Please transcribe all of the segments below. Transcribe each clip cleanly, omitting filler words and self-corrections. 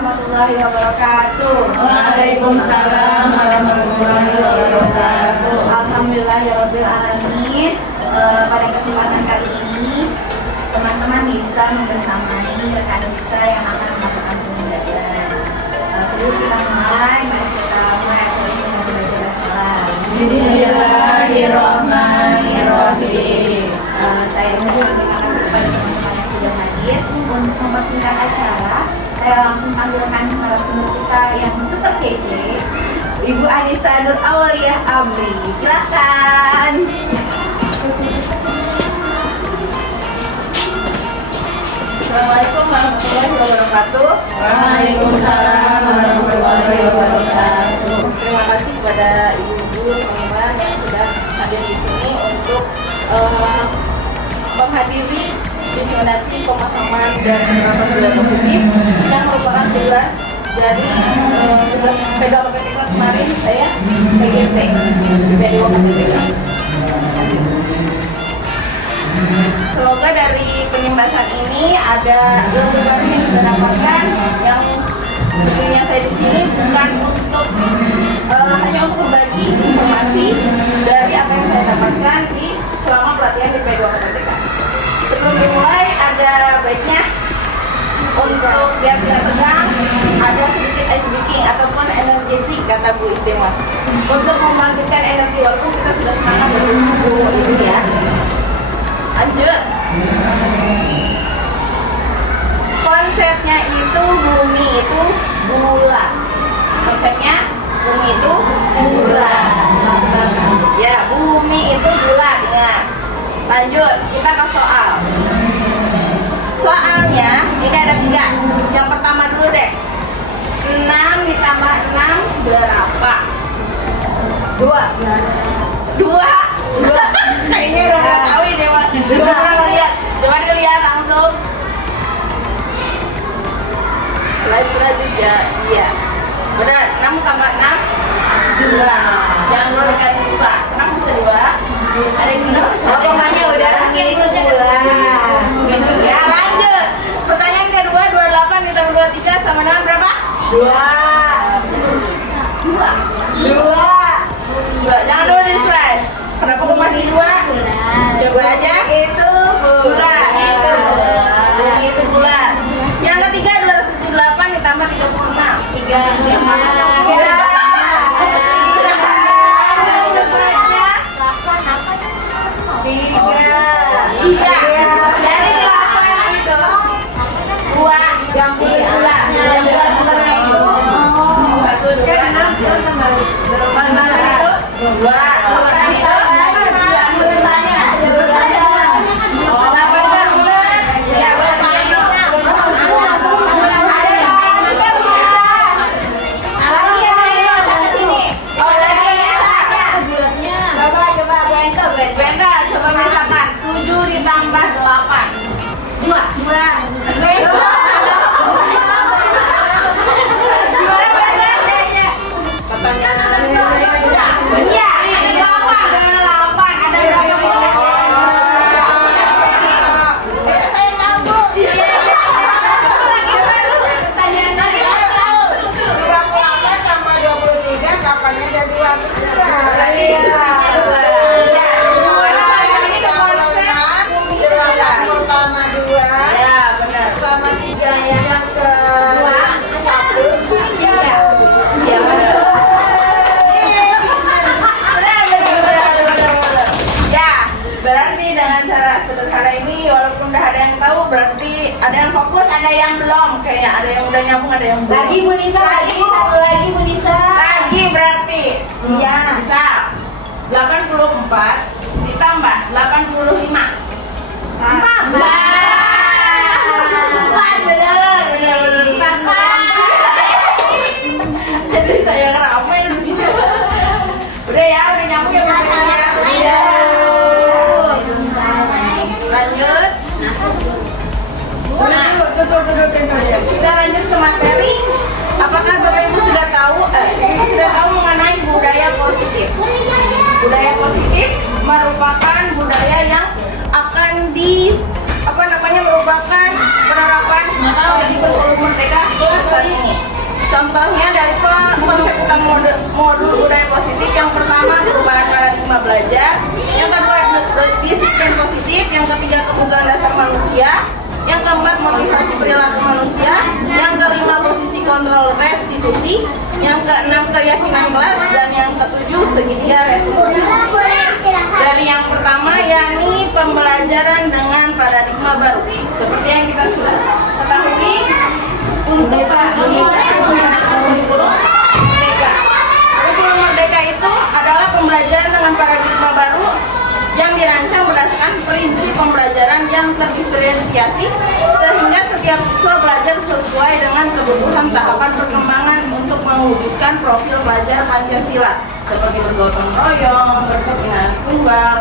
warahmatullahi wabarakatuh. Waalaikumsalam warahmatullahi wabarakatuh. Alhamdulillahirabbil alamin. Pada kesempatan kali ini teman-teman bisa membersamai rekan kita yang akan melakukan penugasan. Sebelum kita mulai, mari kita mulai dengan belajar salam. Bismillahirrahmanirrahim. Saya mengucapkan terima kasih kepada teman-teman yang sudah hadir. Untuk mempercepat acara, saya langsung panggilkan narasumber kita yang super kece, Ibu Anissa Nur Awaliyah Amri. Silakan. Assalamualaikum warahmatullahi wabarakatuh. Waalaikumsalam warahmatullahi wabarakatuh. Terima kasih kepada ibu-ibu teman-teman yang sudah hadir di sini untuk menghadiri diseminasi pemahaman dan penerapan budaya positif yang merupakan tugas dari tugas PDO KPTK kemarin saya PGP di PDO KPTK. Semoga dari penyembasan ini ada ilmu baru yang kita dapatkan, yang tentunya saya di sini bukan untuk hanya untuk berbagi informasi dari apa yang saya dapatkan selama pelatihan di P2 KPTK. Sebelum dimulai ada baiknya untuk biar tidak tegang ada sedikit ice breaking ataupun energetic kata Bu Istimewa untuk membangkitkan energi walaupun kita sudah semangat dari Bu Ibu ya. Lanjut. Konsepnya itu bumi itu bulat. Konsepnya bumi itu bulat. Ya, bumi itu bulat. Ingat. Lanjut, kita ke soal. Soalnya ini ada 3. Yang pertama dulu deh. 6 ditambah 6 berapa? 2. Kayaknya udah nggak tahu ini Pak. Coba lihat. Coba dilihat langsung. Slide selanjutnya. Iya. Benar. 6 tambah 6 2. Jangan lupa dikasih 2. Kenapa bisa 2? Ada yang benar. Pokoknya udah ini bulan. Ya lanjut. Pertanyaan kedua 28 ditambah 23 sama dengan berapa? 2. Jangan dulu di slide. Kenapa kok masih 2? Coba aja. Itu Bulat. Itu bulat. Yang ketiga 278 ditambah 36. 3. Dari 8 itu 2 yang bulat. Yang bulat bulatnya itu 1 2 2 berarti ada yang fokus, ada yang belum, kayaknya ada yang udah nyambung, ada yang belum. Lagi Bu Nisa, satu lagi Bu Nisa. Lagi berarti. Iya. Bisa. 84 ditambah 85. 4. Bener. Jadi saya ngerapain begini. Udah ya, udah nyambung ya maksudnya. Lanjut. Nah, kita lanjut ke materi. Apakah Bapak Ibu sudah tahu mengenai budaya positif? Budaya positif merupakan budaya yang akan merupakan penerapan dari kurikulum Merdeka saat ini. modul budaya positif. Yang pertama perubahan paradigma belajar, yang kedua disiplin positif, yang ketiga kebutuhan dasar manusia, yang keempat motivasi perilaku manusia, yang kelima posisi kontrol restitusi, yang keenam keyakinan kelas, dan yang ketujuh segitiga restitusi. Dari yang pertama yakni pembelajaran dengan paradigma baru. Seperti yang kita sudah ketahui, untuk kurikulum merdeka. Kurikulum merdeka itu adalah pembelajaran dengan paradigma baru yang dirancang berdasarkan prinsip pembelajaran yang terdiferensiasi sehingga setiap siswa belajar sesuai dengan kebutuhan tahapan perkembangan untuk mewujudkan profil pelajar Pancasila seperti bergotong royong, berkepentingan tunggal,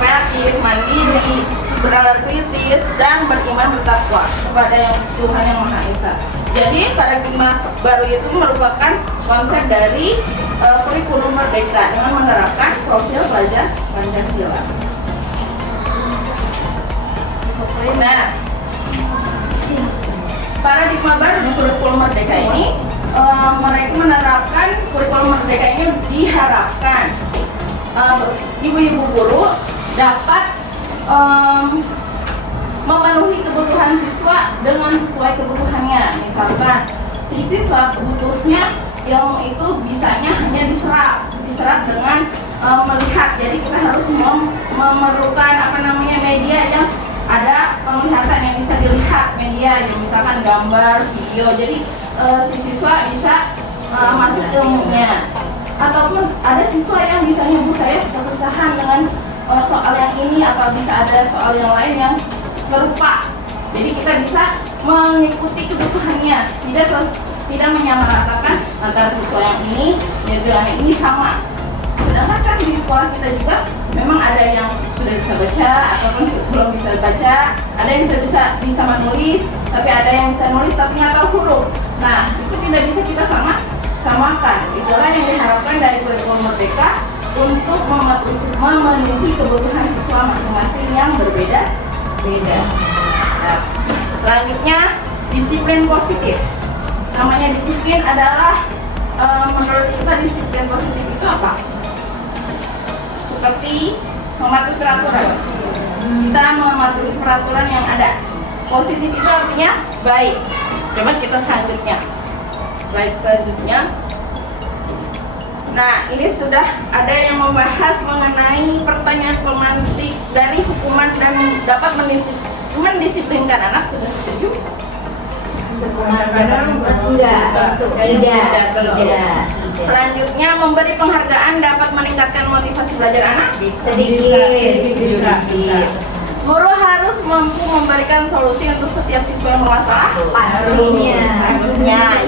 kreatif, mandiri, beralat kritis, dan beriman bertakwa kepada yang Tuhan Yang Maha Esa. Jadi paradigma baru itu merupakan konsep dari kurikulum merdeka dengan menerapkan profil pelajar Pancasila. Nah, paradigma baru di kurikulum merdeka ini mereka menerapkan kurikulum merdeka ini diharapkan ibu-ibu guru dapat memenuhi kebutuhan siswa dengan sesuai kebutuhannya. Misalkan si siswa butuhnya ilmu itu bisanya hanya diserap dengan melihat. Jadi kita harus memerlukan media yang ada penglihatan yang bisa dilihat, media yang misalkan gambar, video. Jadi si siswa bisa masuk ilmunya. Ataupun ada siswa yang misalnya Bu saya kesusahan dengan soal yang ini, apa bisa ada soal yang lain yang serupa. Jadi kita bisa mengikuti kebutuhannya, tidak menyamaratakan antara siswa yang ini dan yang ini sama. Sedangkan kan di sekolah kita juga memang ada yang sudah bisa baca ataupun belum bisa baca, ada yang bisa menulis, tapi ada yang bisa nulis tapi nggak tahu huruf. Nah, itu tidak bisa kita samakan. Itulah yang diharapkan dari kurikulum merdeka untuk memenuhi kebutuhan siswa masing-masing yang berbeda-beda. Nah, selanjutnya disiplin positif. Namanya disiplin adalah menurut kita disiplin positif itu apa? Seperti mematuhi peraturan. Kita mematuhi peraturan yang ada. Positif itu artinya baik. Coba kita selanjutnya. Slide selanjutnya. Nah, ini sudah ada yang membahas mengenai pertanyaan pemantik dari hukuman dan dapat mendisiplinkan anak. Sudah setuju? Tidak. Selanjutnya, memberi penghargaan dapat meningkatkan motivasi belajar anak. Sedikit. Guru harus mampu memberikan solusi untuk setiap siswa yang bermasalah. Harusnya.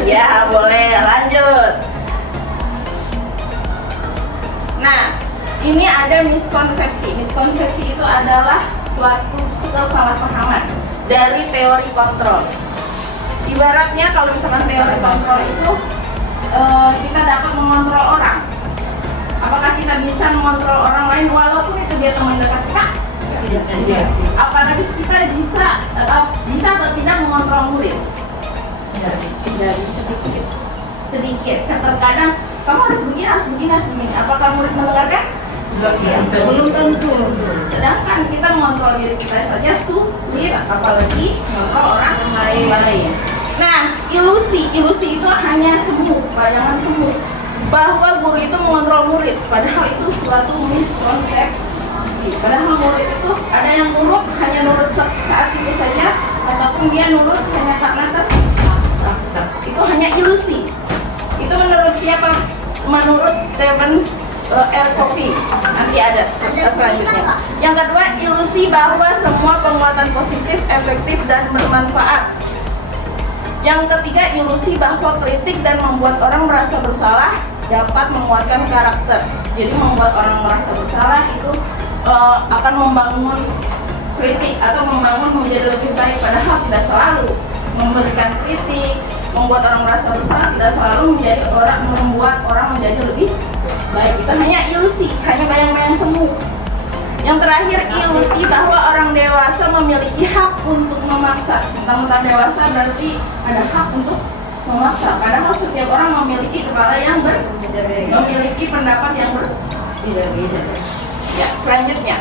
Ya, boleh lanjut. Nah, ini ada miskonsepsi. Miskonsepsi itu adalah suatu kesalahpahaman dari teori kontrol. Ibaratnya kalau misalkan teori kontrol itu kita dapat mengontrol orang. Apakah kita bisa mengontrol orang lain walaupun itu dia teman dekat kita? Tidak. Apakah kita bisa atau tidak mengontrol murid? Tidak. Sedikit. Terkadang kamu harus begini. Apakah murid mendengarkan? Belum tentu. Sedangkan kita mengontrol diri kita saja sulit, apalagi mengontrol orang lain. Nah, ilusi itu hanya semu, bayangan semu bahwa guru itu mengontrol murid, padahal itu suatu miskonsepsi. Padahal murid itu ada yang nurut hanya nurut saat itu saja, ataupun dia nurut hanya karena terpaksa. Itu hanya ilusi. Itu menurut siapa? Menurut Stephen R. Covey. Nanti ada selanjutnya. Yang kedua, ilusi bahwa semua penguatan positif, efektif, dan bermanfaat. Yang ketiga, ilusi bahwa kritik dan membuat orang merasa bersalah dapat menguatkan karakter. Jadi membuat orang merasa bersalah itu akan membangun kritik atau membangun menjadi lebih baik. Padahal tidak selalu memberikan kritik, membuat orang merasa bersalah tidak selalu membuat orang menjadi lebih baik. Itu hanya ilusi, hanya bayang-bayang semu. Yang terakhir, ilusi bahwa orang dewasa memiliki hak untuk memaksa. Tentang dewasa berarti ada hak untuk memaksa. Padahal setiap orang memiliki kepala yang memiliki pendapat yang berbeda-beda. Ya, selanjutnya.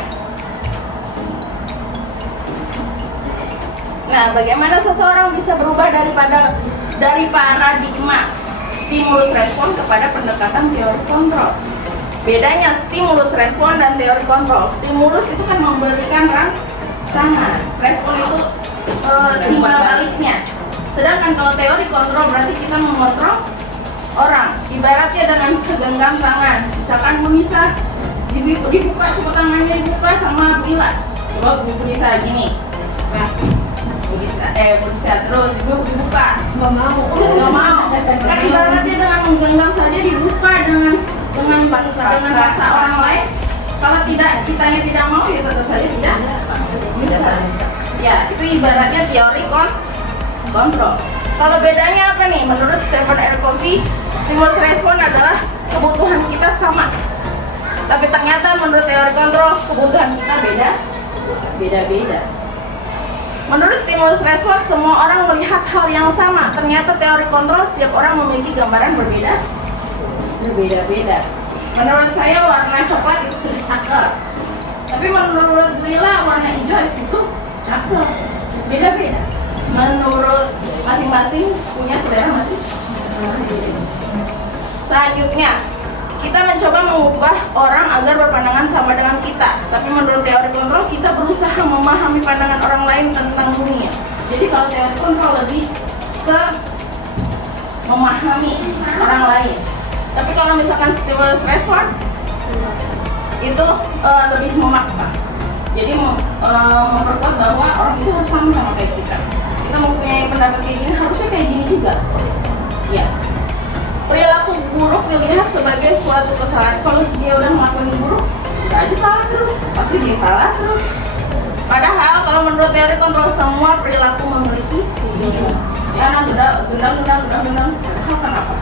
Nah, bagaimana seseorang bisa berubah dari paradigma stimulus respon kepada pendekatan teori kontrol? Bedanya stimulus respon dan teori kontrol. Stimulus itu kan memberikan rangsangan, respon itu timbal baliknya. Sedangkan kalau teori kontrol berarti kita mengontrol orang. Ibaratnya dengan segenggam tangan. Misalkan bisa dibuka, coba tangannya dibuka sama bila. Coba bisa gini. Nah, bisa terus dibuka. Nggak mau. Kan ibaratnya dengan menggenggam saja dibuka dengan paksa orang lain. Kalau kitanya tidak mau ya tetap saja tidak bisa. Ya, itu ibaratnya teori kontrol. Kalau bedanya apa nih? Menurut Stephen R. Covey, stimulus respon adalah kebutuhan kita sama. Tapi ternyata menurut teori kontrol, kebutuhan kita beda-beda. Menurut stimulus respon, semua orang melihat hal yang sama. Ternyata teori kontrol, setiap orang memiliki gambaran berbeda-beda. Menurut saya warna coklat itu sudah cakep. Tapi menurut Willa warna hijau itu cakep. Beda-beda. Menurut masing-masing punya selera masing-masing. Selanjutnya, kita mencoba mengubah orang agar berpandangan sama dengan kita. Tapi menurut teori kontrol, kita berusaha memahami pandangan orang lain tentang dunia. Jadi kalau teori kontrol lebih ke memahami orang lain. Tapi kalau misalkan stimulus respon itu lebih memaksa. Jadi memperkuat bahwa orang itu harus sama kayak kita. Kita mempunyai pendapat kayak gini, harusnya kayak gini juga. Ya. Perilaku buruk dilihat sebagai suatu kesalahan. Kalau dia udah melakukan buruk, udah aja salah terus, pasti dia salah terus. Padahal kalau menurut teori kontrol, semua perilaku memiliki tujuan. Si anak gendang. Padahal kenapa?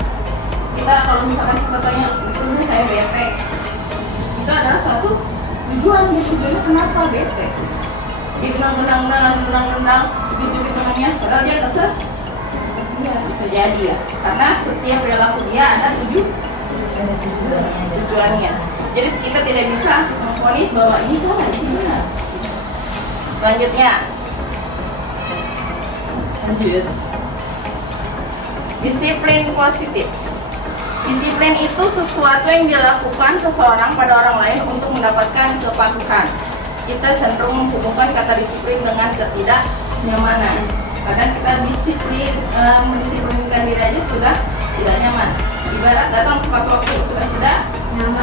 Kita kalau misalkan kita tanya, itu saya bete. Itu adalah satu tujuan. Tujuannya kenapa bete? Dia gendang, gitu temannya. Padahal dia kesel. Ya, bisa jadi ya, karena setiap perilaku dia ada tujuannya. Jadi kita tidak bisa memvonis bahwa ini salah, ini benar. Lanjut. Disiplin positif. Disiplin itu sesuatu yang dilakukan seseorang pada orang lain untuk mendapatkan kepatuhan. Kita cenderung menghubungkan kata disiplin dengan ketidaknyamanan. Kadang kita mendisiplinkan diri aja sudah tidak nyaman. Ibarat datang tepat waktu sudah tidak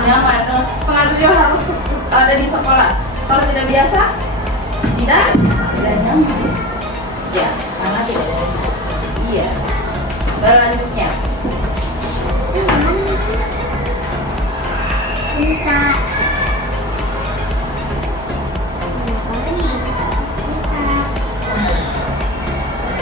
nyaman. 6:30 harus ada di sekolah. Kalau tidak biasa, tidak nyaman. Ya, karena tidak nyaman. Iya. Selanjutnya. Bisa.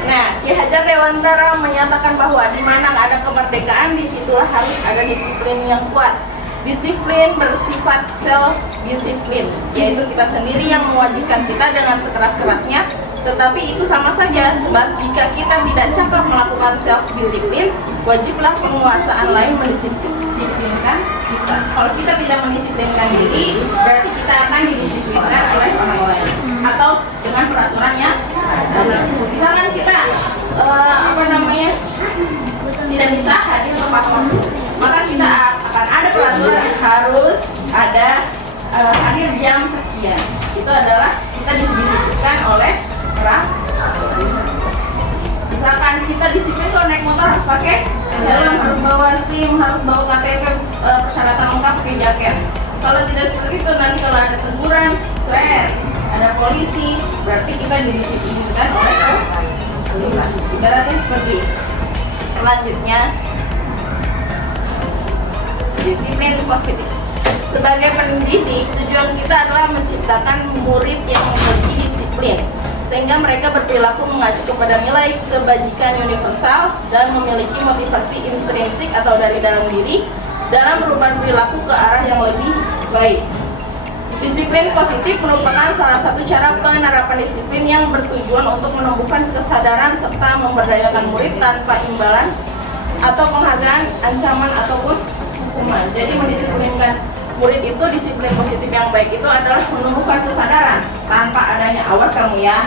Nah, Ki Hajar Dewantara menyatakan bahwa di mana ada kemerdekaan, disitulah harus ada disiplin yang kuat. Disiplin bersifat self-disiplin, yaitu kita sendiri yang mewajibkan kita dengan sekeras-kerasnya. Tetapi itu sama saja, sebab jika kita tidak cakap melakukan self-disiplin, wajiblah penguasaan lain mendisiplinkan kita. Kalau kita tidak mendisiplinkan diri, berarti kita akan didisiplinkan oleh orang lain atau dengan peraturan yang ada. Misalkan kita tidak bisa hadir tepat waktu, maka kita akan ada peraturan yang harus ada hadir jam sekian. Itu adalah kita didisiplinkan oleh peraturan. Misalkan kita disiplin kalau naik motor harus pakai helm, harus bawa SIM, harus bawa KTP, persyaratan lengkap, pakai jaket. Kalau tidak seperti itu, nanti kalau ada teguran, ada polisi, berarti kita didisiplinkan oleh polisi. Ibaratnya seperti itu. Selanjutnya, disiplin positif. Sebagai pendidik, tujuan kita adalah menciptakan murid yang memiliki disiplin, sehingga mereka berperilaku mengacu kepada nilai kebajikan universal dan memiliki motivasi intrinsik atau dari dalam diri dalam perubahan perilaku ke arah yang lebih baik. Disiplin positif merupakan salah satu cara penerapan disiplin yang bertujuan untuk menumbuhkan kesadaran serta memberdayakan murid tanpa imbalan atau penghargaan, ancaman ataupun hukuman. Jadi mendisiplinkan murid itu, disiplin positif yang baik itu adalah menumbuhkan kesadaran tanpa adanya, awas kamu ya,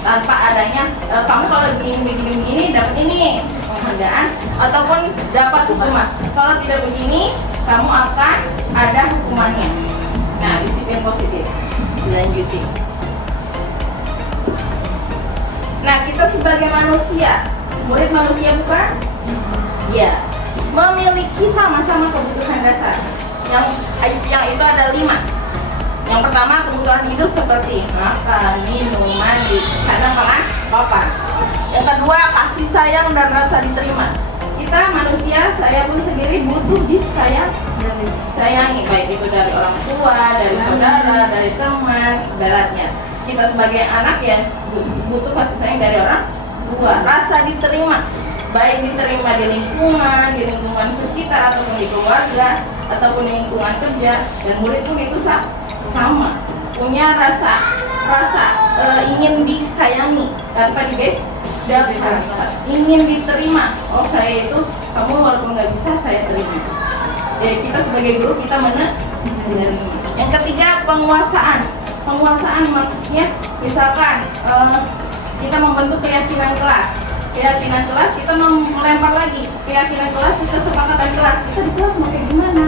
tanpa adanya kamu kalau begini dapat ini penghargaan ataupun dapat hukuman. Kalau tidak begini kamu akan ada hukumannya. Nah, disiplin positif. Dilanjutin. Nah, kita sebagai manusia, murid manusia bukan? Ya, memiliki sama-sama kebutuhan dasar. Yang itu ada 5. Yang pertama, kebutuhan hidup seperti makan, minum, mandi, sandang, pangan, papan. Yang kedua, kasih sayang dan rasa diterima. Kita manusia, saya pun sendiri butuh disayangi, baik itu dari orang tua, dari saudara, dari teman, ibaratnya. Kita sebagai anak ya butuh kasih sayang dari orang tua. Rasa diterima, baik diterima di lingkungan sekitar ataupun di keluarga ataupun di lingkungan kerja, dan murid pun itu sama, punya rasa ingin disayangi tanpa didapatkan, ingin diterima. Oh, saya itu, kamu walaupun nggak bisa saya terima. Ya, kita sebagai guru kita menerima. Yang ketiga, penguasaan maksudnya misalkan kita membentuk keyakinan kelas kita melempar lagi keyakinan kelas, kita sepakatan kelas, kita di kelas mau kayak gimana,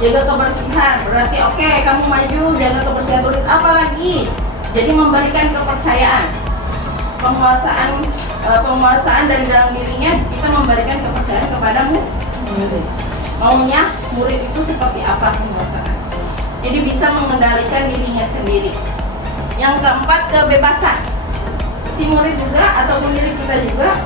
jaga kebersihan, berarti oke, kamu maju jaga kebersihan tulis apa lagi. Jadi memberikan kepercayaan, penguasaan dan dalam dirinya kita memberikan kepercayaan kepadamu. Maunya murid itu seperti apa penguasaan, jadi bisa mengendalikan dirinya sendiri. Yang keempat, kebebasan. Si murid juga ataupun diri kita juga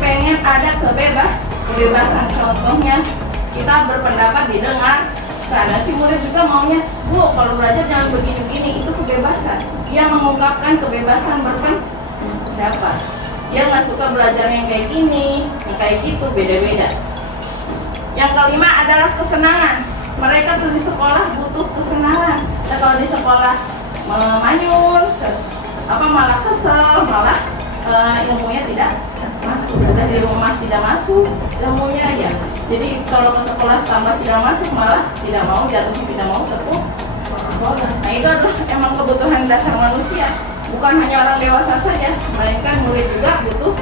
pengen ada kebebasan. Contohnya kita berpendapat didengar, karena si murid juga maunya, Bu, kalau belajar jangan begini-begini, itu kebebasan. Dia mengungkapkan kebebasan berpendapat. Dia nggak suka belajar yang kayak gini, yang kayak gitu, beda-beda. Yang kelima adalah kesenangan. Mereka tuh di sekolah butuh kesenangan. Dan kalau di sekolah manyun, malah kesel, malah ilmunya tidak masuk. Dan di rumah tidak masuk ilmunya ya. Jadi kalau ke sekolah tambah tidak masuk, malah tidak mau, jatuhnya tidak mau sekolah. Nah, itu adalah emang kebutuhan dasar manusia. Bukan hanya orang dewasa saja, melainkan murid juga butuh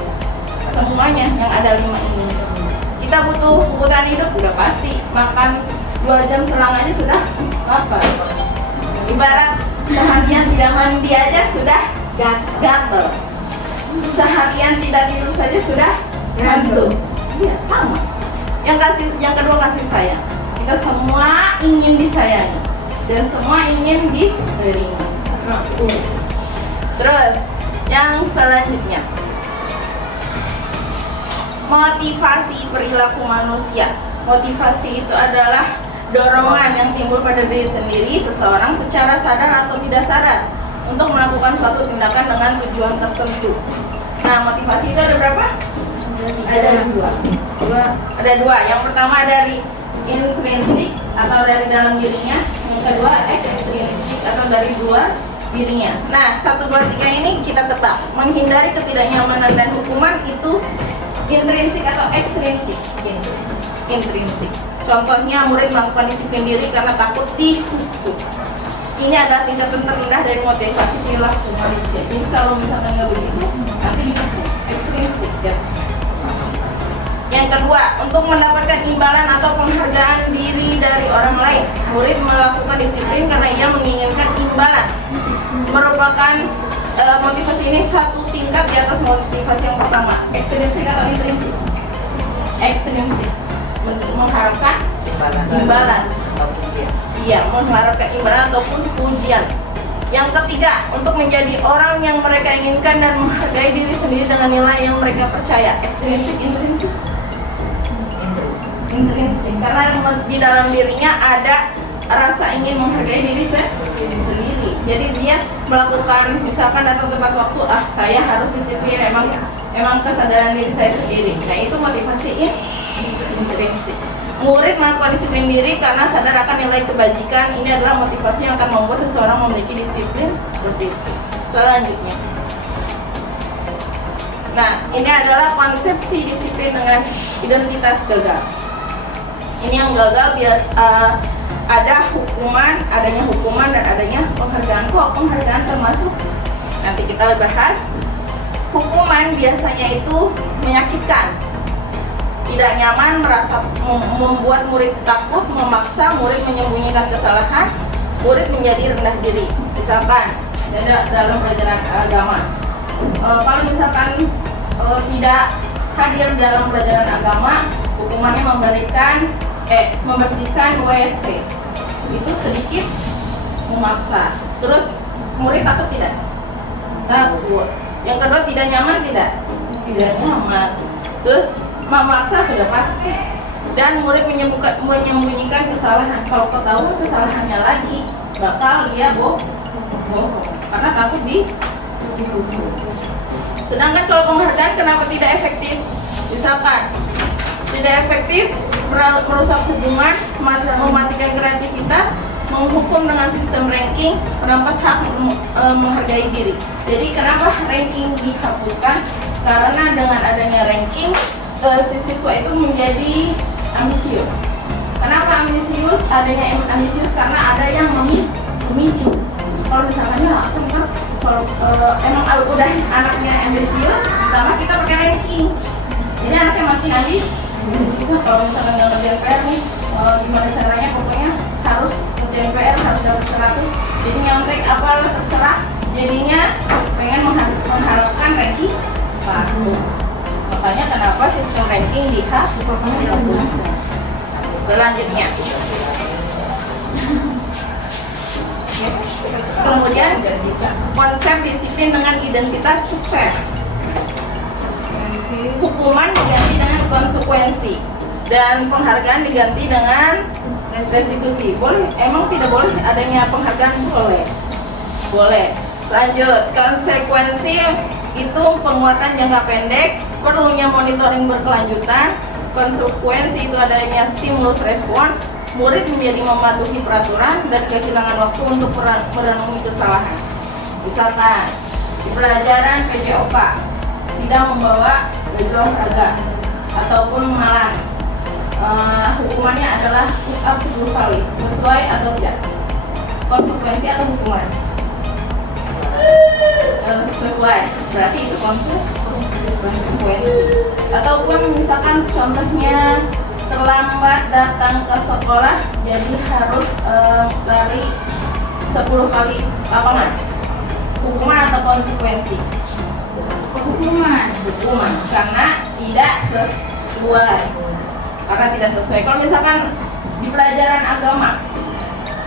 semuanya yang ada 5 ini. Kita butuh kebutuhan hidup, udah pasti. Makan 2 jam selang aja sudah lapar. Ibarat seharian tidak mandi aja sudah gatel. Seharian tidak tidur saja sudah ngantuk. Iya, sama. Yang kedua, kasih sayang. Kita semua ingin disayangi dan semua ingin diterima. Terus yang selanjutnya, motivasi perilaku manusia. Motivasi itu adalah dorongan yang timbul pada diri sendiri seseorang secara sadar atau tidak sadar untuk melakukan suatu tindakan dengan tujuan tertentu. Nah, motivasi itu ada berapa? Ada dua. Yang pertama dari intrinsik atau dari dalam dirinya. Yang kedua ekstrinsik atau dari luar dirinya. Nah, 1, 2, 3 ini kita tebak. Menghindari ketidaknyamanan dan hukuman itu intrinsik atau ekstrinsik? Intrinsik. Contohnya, murid melakukan disiplin diri karena takut dihukum. Ini adalah tingkatan terendah dari motivasi perilaku manusia. Jadi kalau misalkan nggak begitu, nanti dihukum. Ekstrinsik ya. Yang kedua, untuk mendapatkan imbalan atau penghargaan diri dari orang lain. Murid melakukan disiplin karena ia menginginkan imbalan. Merupakan motivasi ini 1 tingkat di atas motivasi yang pertama. Ekstrinsik atau intrinsik? Ekstrinsik. Mengharapkan imbalan. Iya, mengharapkan imbalan ataupun pujian. Yang ketiga, untuk menjadi orang yang mereka inginkan dan menghargai diri sendiri dengan nilai yang mereka percaya. Ekstrinsik, intrinsik? Intrinsik, karena di dalam dirinya ada rasa ingin menghargai diri sendiri. Jadi dia melakukan, misalkan datang tepat waktu, saya harus disiplin, emang kesadaran diri saya sendiri. Nah, itu motivasi intrinsik. Murid melakukan disiplin diri karena sadar akan nilai kebajikan. Ini adalah motivasi yang akan membuat seseorang memiliki disiplin positif. Selanjutnya, Nah, ini adalah konsepsi disiplin dengan identitas gagal. Ini yang gagal biar ada hukuman, adanya hukuman dan adanya penghargaan. Kok penghargaan termasuk? Nanti kita bahas. Hukuman biasanya itu menyakitkan, tidak nyaman, merasa membuat murid takut, memaksa murid menyembunyikan kesalahan, murid menjadi rendah diri. Misalkan dalam pelajaran agama, kalau misalkan tidak hadir dalam pelajaran agama, hukumannya membersihkan WC. Itu sedikit memaksa. Terus murid takut tidak? Takut. Yang kedua, tidak nyaman tidak? Tidak nyaman. Terus memaksa sudah pasti. Dan murid menyembunyikan kesalahan. Kalau ketahuan kesalahannya lagi, bakal dia bohong karena takut dihukum. Sedangkan kalau penghargaan kenapa tidak efektif? Misalkan tidak efektif, merusak hubungan, mematikan kreativitas, menghukum dengan sistem ranking, merampas hak menghargai diri. Jadi kenapa ranking dihapuskan? Karena dengan adanya ranking, si siswa itu menjadi ambisius. Kenapa ambisius? Adanya ambisius karena ada yang memicu. Kalau misalkan kalau emang udah anaknya ambisius, pertama kita pakai ranking. Jadi anaknya makin ambisius. Kalau misalkan nggak ngerjain PR nih, gimana caranya? Pokoknya harus ngerjain PR, harus dapat 100. Jadi nyontek apa terserah. Jadinya pengen mengharapkan ranking 1. Makanya kenapa sistem ranking dihapus. Selanjutnya, kemudian konsep disiplin dengan identitas sukses. Hukuman diganti dengan konsekuensi dan penghargaan diganti dengan restitusi. Boleh? Emang tidak boleh adanya penghargaan? Boleh. Lanjut, konsekuensi itu penguatan jangka pendek, perlunya monitoring berkelanjutan. Konsekuensi itu adanya stimulus respon, murid menjadi mematuhi peraturan dan kehilangan waktu untuk merenungi kesalahan. Misalkan di pelajaran PJOK tidak membawa baju olahraga ataupun malas, hukumannya adalah push up 10 kali. Sesuai atau tidak? Konsekuensi atau hukuman? Sesuai, berarti itu konsekuensi. Ataupun misalkan contohnya terlambat datang ke sekolah, jadi harus lari 10 kali lapangan. Hukuman atau konsekuensi? Hukuman karena tidak sesuai. Kalau misalkan di pelajaran agama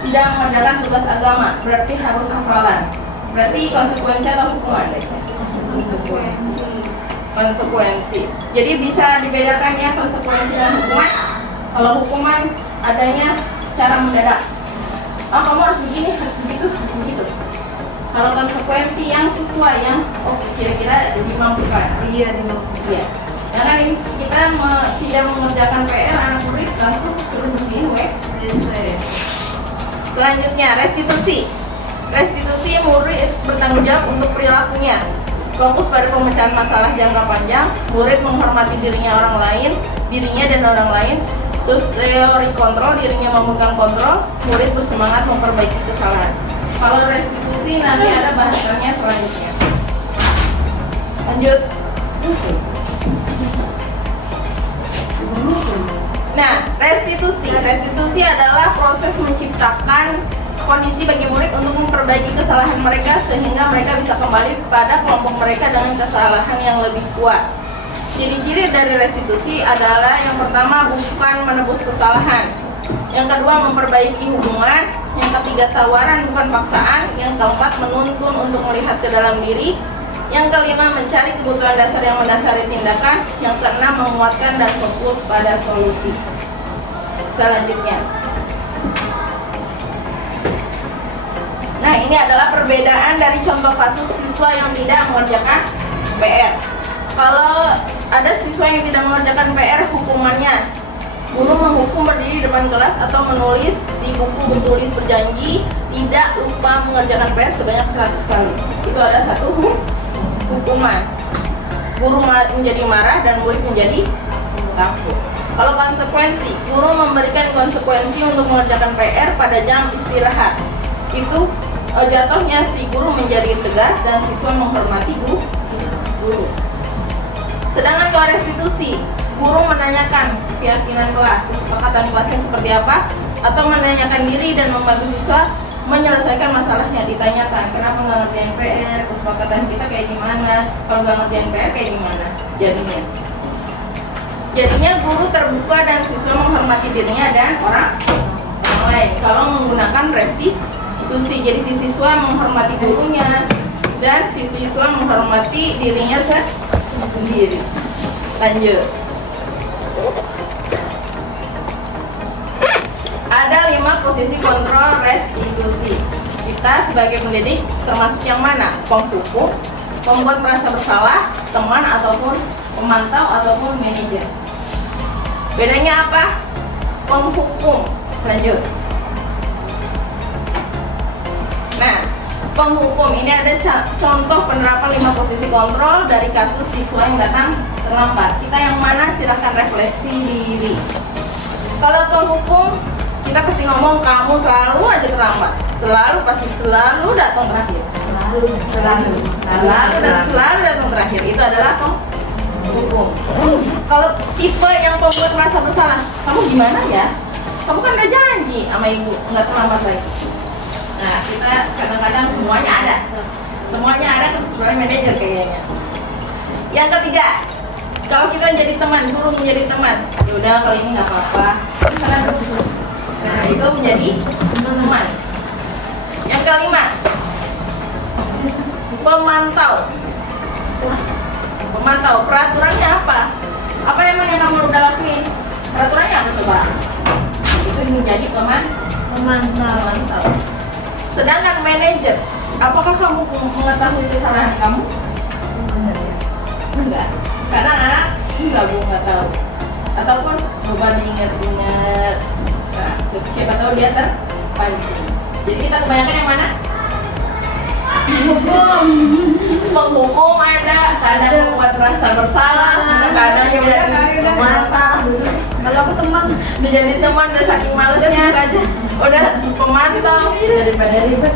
tidak mengerjakan tugas agama, berarti harus hafalan. Berarti konsekuensi atau hukuman? Konsekuensi. Jadi bisa dibedakan ya konsekuensi dan hukuman. Kalau hukuman adanya secara mendadak, kamu harus begini, harus begitu, harus begitu. Kalau konsekuensi yang sesuai, yang kira-kira dimampukan. Iya. Jangan kita tidak mengerjakan PR, anak murid langsung suruh bersihin WC. Selanjutnya, restitusi. Restitusi, murid bertanggung jawab untuk perilakunya. Fokus pada pemecahan masalah jangka panjang, murid menghormati dirinya dan orang lain. Terus teori kontrol, dirinya memegang kontrol, murid bersemangat memperbaiki kesalahan. Kalau restitusi nanti ada bahasannya selanjutnya. Lanjut. Nah, restitusi adalah proses menciptakan kondisi bagi murid untuk memperbaiki kesalahan mereka sehingga mereka bisa kembali kepada kelompok mereka dengan kesalahan yang lebih kuat. Ciri-ciri dari restitusi adalah yang pertama, bukan menebus kesalahan. Yang kedua, memperbaiki hubungan. Yang ketiga, tawaran bukan paksaan. Yang keempat, menuntun untuk melihat ke dalam diri. Yang kelima, mencari kebutuhan dasar yang mendasari tindakan. Yang keenam, menguatkan dan fokus pada solusi. Selanjutnya, nah ini adalah perbedaan dari contoh kasus siswa yang tidak mengerjakan PR. Kalau ada siswa yang tidak mengerjakan PR, hukumannya guru menghukum berdiri di depan kelas atau menulis di buku bertulis berjanji tidak lupa mengerjakan PR sebanyak 100 kali. Itu ada satu hukuman. guru menjadi marah dan murid menjadi takut. Kalau konsekuensi, guru memberikan konsekuensi untuk mengerjakan PR pada jam istirahat. Itu jatuhnya si guru menjadi tegas dan siswa menghormati guru. Sedangkan kalau restitusi, guru menanyakan keyakinan kelas, kesepakatan kelasnya seperti apa, atau menanyakan diri dan membantu siswa menyelesaikan masalahnya. Ditanyakan, kenapa nggak ngerjain PR, kesepakatan kita kayak gimana, kalau nggak ngerjain PR kayak gimana jadinya guru terbuka dan siswa menghormati dirinya dan orang lain. Kalau menggunakan restitusi, jadi si siswa menghormati gurunya dan si siswa menghormati dirinya sendiri. Lanjut. Ada 5 posisi kontrol restitusi. Kita sebagai pendidik termasuk yang mana? Penghukum, pembuat merasa bersalah, teman ataupun pemantau ataupun manajer. Bedanya apa? Penghukum. Lanjut. Nah, penghukum ini ada contoh penerapan 5 posisi kontrol dari kasus siswa yang datang terlambat. Kita yang mana? Silahkan refleksi diri. Kalau penghukum, kita pasti ngomong kamu selalu aja terlambat, selalu datang terakhir, selalu datang terakhir. Itu adalah penghukum. Kalau tipe yang pembuat merasa bersalah, kamu gimana ya? Kamu kan udah janji sama ibu nggak terlambat lagi. Nah, kita kadang-kadang semuanya ada kecuali manajer kayaknya. Yang ketiga, kalau kita jadi teman, guru menjadi teman, ya udah kali ini nggak apa-apa. Nah, itu menjadi teman. Yang kelima, pemantau. Peraturannya apa? Apa emang yang kamu udah lakuin? Peraturannya apa coba? Itu menjadi pemantau. Sedangkan manajer, apakah kamu mengetahui kesalahan kamu? Enggak. Karena anak enggak, Bu, nggak tahu. Ataupun coba diingat-ingat. Nah, siapa tahu dia terpancing. Jadi kita kebanyakan yang mana? Menghukum ada, kadang membuat rasa bersalah, kadang jadi pemantau. Kalau aku teman, jadi teman udah saking malesnya aja, udah pemantau daripada ribet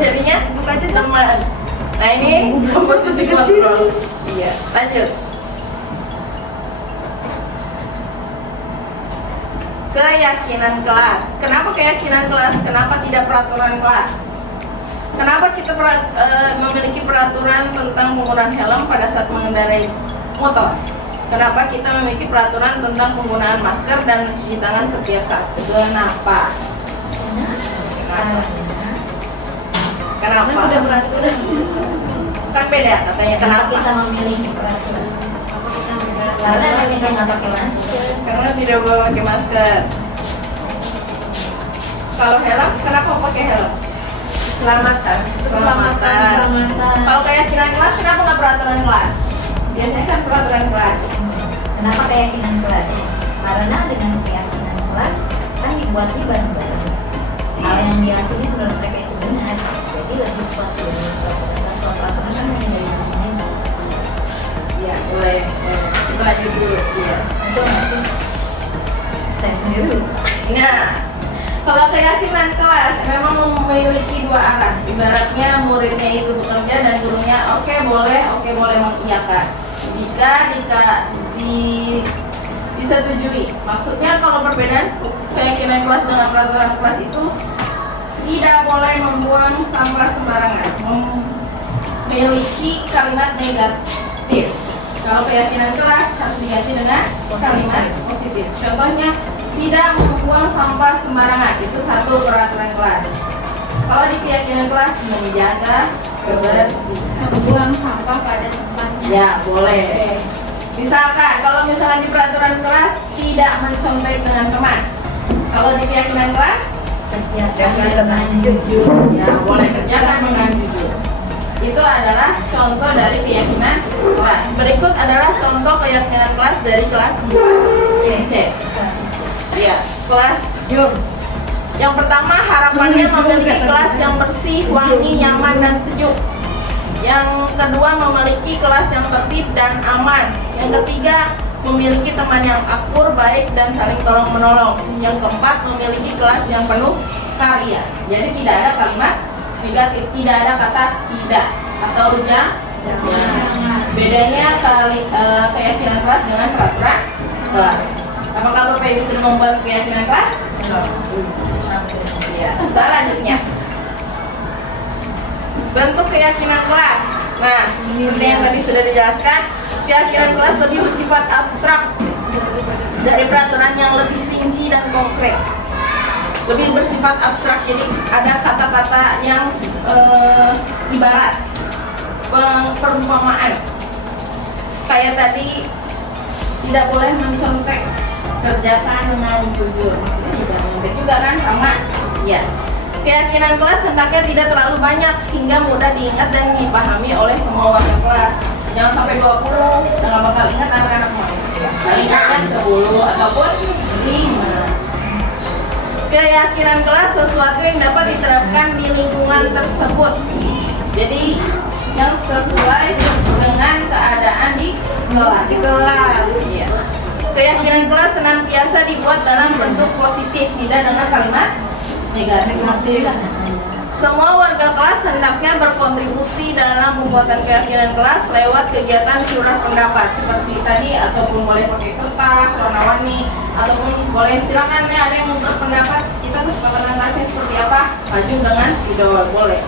jadinya teman. Nah, ini posisi kontrol. Iya, lanjut. Keyakinan kelas. Kenapa keyakinan kelas? Kenapa tidak peraturan kelas? Kenapa kita memiliki peraturan tentang penggunaan helm pada saat mengendarai motor? Kenapa kita memiliki peraturan tentang penggunaan masker dan mencuci tangan setiap saat? Kenapa? Kenapa? Sudah peraturan. Kan beda katanya. Kenapa? Kita memiliki peraturan. Karena banyak yang nggak pakai masker. Karena tidak boleh pakai masker. Kalau helm, kenapa pakai helm? Keselamatan. Kalau keyakinan kelas, kenapa nggak peraturan kelas? Biasanya kan peraturan kelas. Kenapa keyakinan kelas? Karena dengan keyakinan kelas kan dibuatnya bareng-bareng. Yang diyakini menurut mereka itu benar. Jadi lebih kuat dari peraturan kan hanya dari masing-masing. Iya, boleh. Itu aja dulu. Iya. Itu masih saya sendiri. Nah, kalau keyakinan kelas memang memiliki 2 arah. Ibaratnya muridnya itu bekerja dan gurunya oke boleh mengiyakan. Jika disetujui. Maksudnya kalau perbedaan keyakinan kelas dengan peraturan kelas itu tidak boleh membuang sampah sembarangan. Memiliki kalimat negatif. Kalau keyakinan kelas harus diganti dengan kalimat positif. Contohnya, tidak membuang sampah sembarangan, itu satu peraturan kelas. Kalau di keyakinan kelas menjaga kebersihan, Buang sampah pada tempatnya. ya boleh. Misalkan kalau misalnya di peraturan kelas tidak mencontek dengan teman. Kalau di keyakinan kelas Kerjakan dengan jujur. ya boleh kerjakan dengan jujur. Itu adalah contoh dari keyakinan kelas. Berikut adalah contoh keyakinan kelas dari kelas 4C. Ya, kelas Yang pertama, harapannya memiliki kelas yang bersih, wangi, nyaman, dan sejuk. Yang kedua, memiliki kelas yang tertib dan aman. Yang ketiga, memiliki teman yang akur, baik, dan saling tolong menolong. Yang keempat, memiliki kelas yang penuh karya. Jadi tidak ada kalimat negatif, tidak ada kata tidak atau jangan. Bedanya keyakinan kelas dengan peraturan kelas. Apakah Bapak Ibu sudah membuat keyakinan kelas? Ya. Selanjutnya, bentuk keyakinan kelas. Nah, seperti yang tadi sudah dijelaskan, keyakinan kelas lebih bersifat abstrak dari peraturan yang lebih rinci dan konkret. Lebih bersifat abstrak, jadi ada kata-kata yang ibarat, perumpamaan. Kayak tadi, tidak boleh mencontek, kerjakan dengan jujur. Maksudnya tidak mencontek juga kan, sama? Iya. Keyakinan kelas hendaknya tidak terlalu banyak hingga mudah diingat dan dipahami oleh semua warga kelas. Jangan sampai 20, jangan bakal ingat anak-anak mau. Paling kan 10 ataupun 5. Keyakinan kelas sesuatu yang dapat diterapkan di lingkungan tersebut. Jadi yang sesuai dengan keadaan di kelas. Iya. Keyakinan kelas senantiasa dibuat dalam bentuk positif, tidak dengan kalimat negatif. Semua warga kelas hendaknya berkontribusi dalam pembuatan keyakinan kelas lewat kegiatan curah pendapat seperti tadi, ataupun boleh pakai kertas, warna-warni, ataupun boleh silakan ya, ada yang mau berpendapat, kita kesepakatan kelasnya seperti apa, maju dengan video, boleh.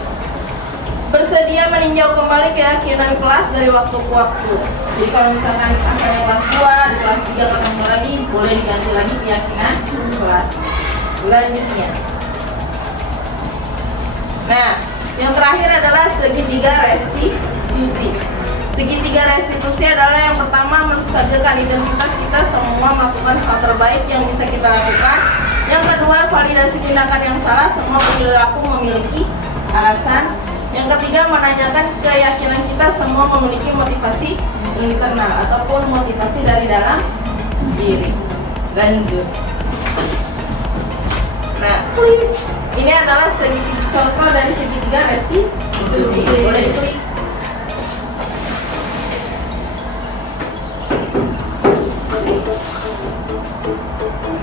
Bersedia meninjau kembali keyakinan kelas dari waktu ke waktu. Jadi kalau misalkan asalnya kelas 2, di kelas 3 ketemu lagi, boleh diganti lagi keyakinan kelas. Selanjutnya, nah, yang terakhir adalah segitiga restitusi. Segitiga restitusi adalah yang pertama, menstabilkan identitas kita semua melakukan hal terbaik yang bisa kita lakukan. Yang kedua, validasi tindakan yang salah, semua perilaku memiliki alasan. Yang ketiga, menanyakan keyakinan kita semua memiliki motivasi internal ataupun motivasi dari dalam diri. Lanjut. Nah, ini adalah contoh dari segitiga restitusi. Boleh diklik.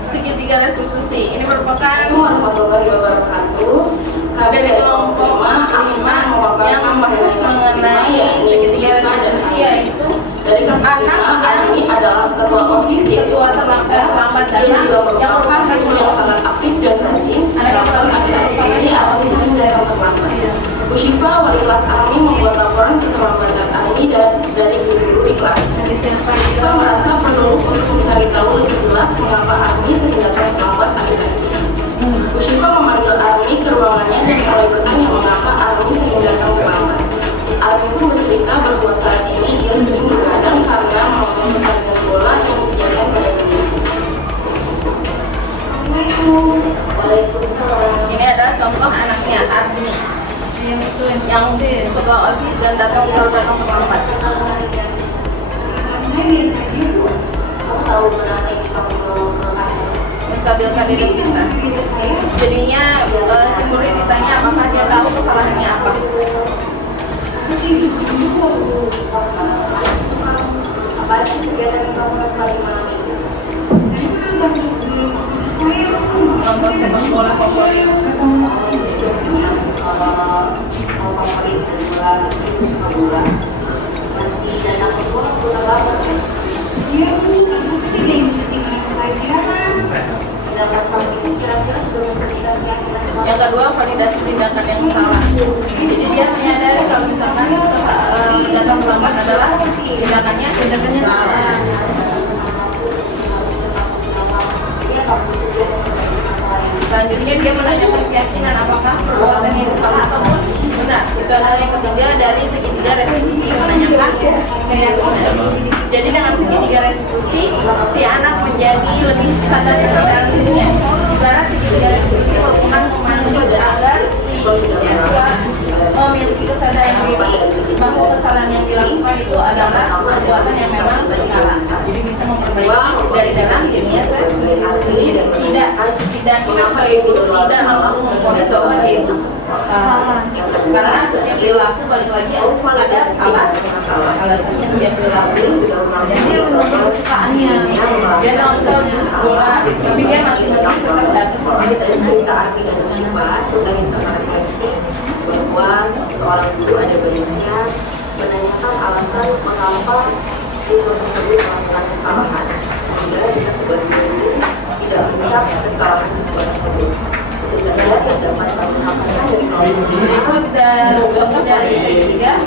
Segitiga restitusi ini merupakan warahmatullahi wabarakatuh. dari kelompok 5 yang membahas mengenai segitiga restitusi, yaitu Dari kasus anak yang ini adalah ketua OSIS, ketua terlambat dana yang merupakan siswa yang sangat aktif dan rajin. anak yang Ini OSIS yang saya terlambat. Bu Syifa, wali kelas Armi, membuat laporan keterlambatan Armi dari guru di kelas. Syifa merasa perlu untuk mencari tahu lebih jelas mengapa Armi sehingga terlambat akhir-akhir ini. Bu Syifa memanggil Armi ke ruangannya dan mulai bertanya mengapa Armi sehingga terlambat. Armi pun bercerita bahwa saat ini dia sering begadang karena menonton pertandingan bola yang disiarkan pada TV. Waalaikumsalam. ini adalah contoh anaknya Armi yang ketua OSIS dan selalu datang terlambat. Aku tahu kenapa ini kamu ke kantor. Menstabilkan identitas. Jadinya si murid ditanya apakah dia tahu kesalahannya apa. Apa sih kegiatan yang kamu lakukan kali malam ini? Nonton sepak bola favorit. Kalau favorit bola itu suka bola. Masih datang ke sekolah bola lama. Iya, pasti dia bisa tinggal pelajaran. Dapat kamu itu kira-kira sudah menceritakan keyakinan kamu. Yang kedua, validasi tindakan yang salah. Jadi dia menyadari kalau misalkan datang terlambat adalah tindakannya salah. Selanjutnya dia menanyakan keyakinan apakah perbuatannya itu salah ataupun benar. Itu adalah yang ketiga dari segitiga restitusi, menanyakan keyakinan. Jadi dengan segitiga restitusi, si anak menjadi lebih sadar dalam dirinya. Ibarat segitiga restitusi merupakan memanggil agar si siswa memiliki kesadaran diri bahwa kesalahan yang dilakukan itu adalah perbuatan yang memang salah. Jadi bisa memperbaiki dari dalam dirinya sendiri. Tidak kita sebagai guru tidak langsung memvonis bahwa dia itu salah. Karena setiap perilaku balik lagi ada salah alasannya setiap perilaku. Dia menunjukkan kesukaannya. Dia nonton bola, tapi dia masih tetap datang ke sini. Kita arti dan bersifat dari sama refleksi bahwa seorang guru ada baiknya menanyakan alasan mengapa siswa tersebut melakukan kesalahan sehingga kita sebagai guru tidak mencap kesalahan siswa tersebut. Itu saja yang dapat kami sampaikan dari Berikut contoh dari segi 3.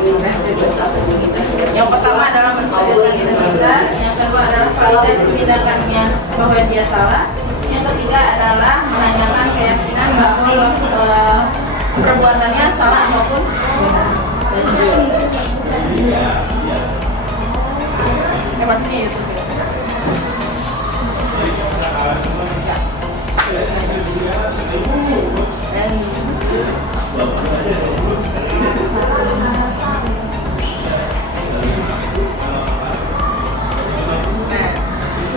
Yang pertama adalah menstabilkan identitas, yang kedua adalah validasi tindakannya bahwa dia salah, yang ketiga adalah menanyakan keyakinan bahwa perbuatannya salah ataupun benar. Maksudnya itu. Dan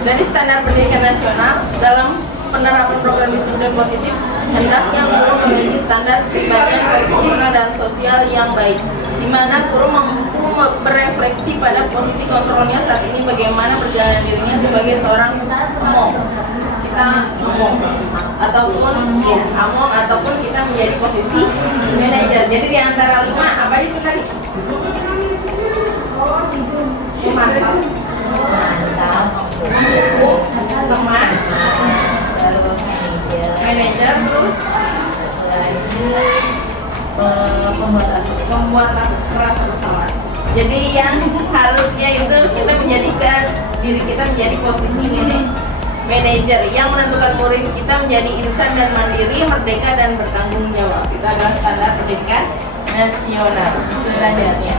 dari standar pendidikan nasional dalam penerapan program disiplin positif, hendaknya guru memiliki standar kepribadian profesional dan sosial yang baik, di mana guru mampu berefleksi pada posisi kontrolnya saat ini bagaimana perjalanan dirinya sebagai seorang among. Kita among ataupun kita menjadi posisi manajer. Jadi di antara 5 apa aja itu tadi? Mantap. Teman, terus manajer, terus pembuat rasa bersalah. Jadi yang harusnya itu kita menjadikan diri kita menjadi posisi manajer yang menentukan murid kita menjadi insan dan mandiri, merdeka dan bertanggung jawab. Itu adalah standar pendidikan nasional. Selanjutnya.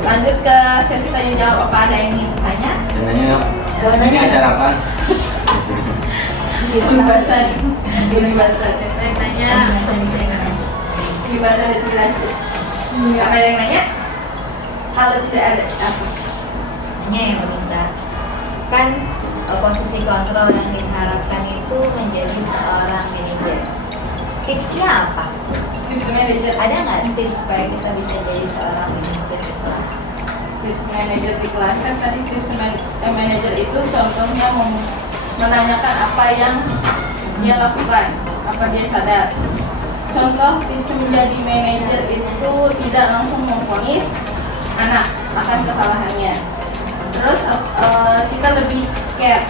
Lanjut ke sesi tanya jawab. Apa ada yang ingin tanya? Ini acara apa? Bahasa saya tanya di bahasa deskripsi. Apa yang nanya? Kalau tidak ada apa? yang meminta kan posisi kontrol yang diharapkan itu menjadi seorang manajer. Tipsnya apa? Tips manajer. Ada nggak tips supaya kita bisa jadi seorang manajer di kelas? Tips manajer di kelas kan tadi tips manajer itu contohnya menanyakan apa yang dia lakukan, apa dia sadar. Contoh tips menjadi manajer itu tidak langsung memvonis anak akan kesalahannya. Terus kita lebih care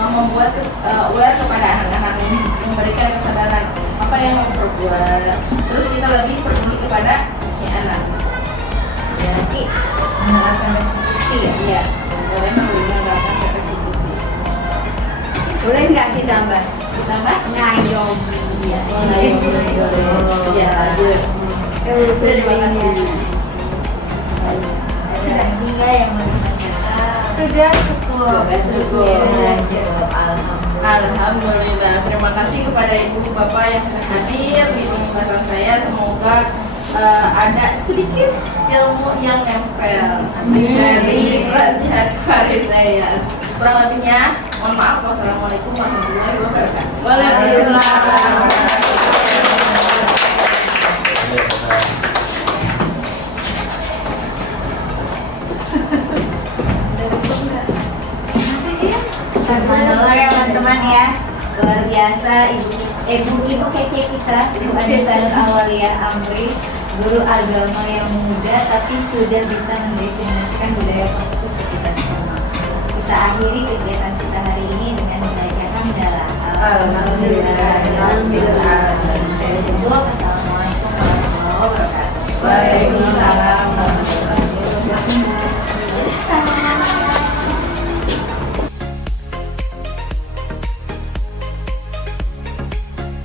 membuat aware kepada anak-anak, memberikan kesadaran apa yang mau berbuat. Terus kita lebih peduli kepada si anak. Berarti menerapkan restitusi ya? Iya, boleh menerapkan restitusi. Boleh nggak ditambah? Ditambah Ngayom. iya, boleh. Iya, lanjut. Terima kasih. Ada juga yang mau ditanyakan? Sudah cukup. Cukup. Lanjut. Alhamdulillah. Alhamdulillah. Terima kasih kepada ibu bapak yang sudah hadir di pembahasan saya. Semoga ada sedikit ilmu yang nempel dari pelajaran hari saya. Kurang lebihnya, mohon maaf. Wassalamualaikum warahmatullahi wabarakatuh. Waalaikumsalam. Alhamdulillah ya teman-teman ya, luar biasa ibu kece kita, Ibu Anissa Awaliyah Amri, guru agama yang muda tapi sudah bisa mendefinisikan budaya positif ke kita semua. Kita akhiri kegiatan kita hari ini dengan membaca hamdalah. Alhamdulillah. Assalamualaikum warahmatullahi wabarakatuh. Waalaikumsalam.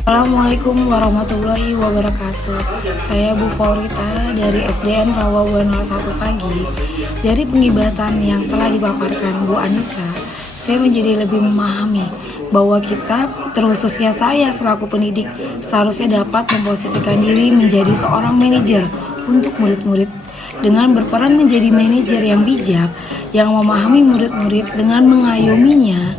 Assalamualaikum warahmatullahi wabarakatuh. Saya Bu Faurita dari SDN Rawabuan 01 Pagi. Dari pengibasan yang telah dipaparkan Bu Anissa, saya menjadi lebih memahami bahwa kita, terkhususnya saya selaku pendidik, seharusnya dapat memposisikan diri menjadi seorang manajer untuk murid-murid dengan berperan menjadi manajer yang bijak, yang memahami murid-murid dengan mengayominya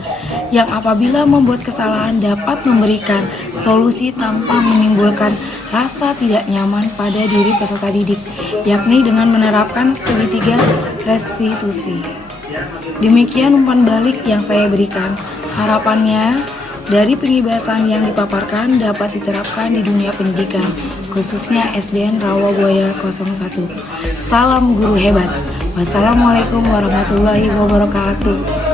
yang apabila membuat kesalahan dapat memberikan solusi tanpa menimbulkan rasa tidak nyaman pada diri peserta didik, yakni dengan menerapkan segitiga restitusi. Demikian umpan balik yang saya berikan. Harapannya dari pengibasan yang dipaparkan dapat diterapkan di dunia pendidikan, khususnya SDN Rawabuaya 01. Salam guru hebat. Wassalamualaikum warahmatullahi wabarakatuh.